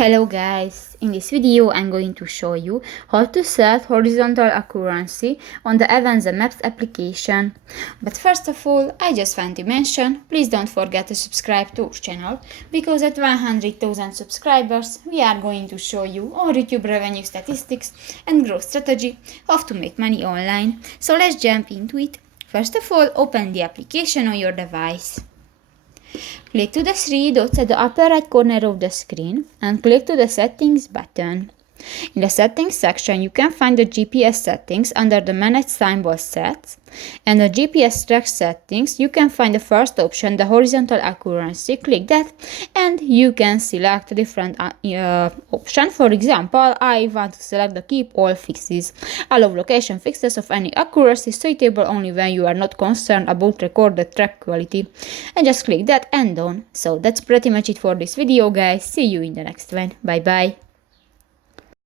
Hello guys, in this video I'm going to show you how to set horizontal accuracy on the Avenza Maps application. But first of all, I just want to mention, please don't forget to subscribe to our channel, because at 100,000 subscribers we are going to show you our YouTube revenue statistics and growth strategy, how to make money online. So let's jump into it. First of all, open the application on your device. Click to the three dots at the upper right corner of the screen and click to the Settings button. In the Settings section, you can find the GPS settings under the Manage Symbol Sets, and the GPS track settings, you can find the first option, the horizontal accuracy. Click that and you can select a different option. For example, I want to select the Keep All Fixes. Allow location fixes of any accuracy suitable only when you are not concerned about recorded track quality. And just click that and done. So that's pretty much it for this video, guys. See you in the next one. Bye bye.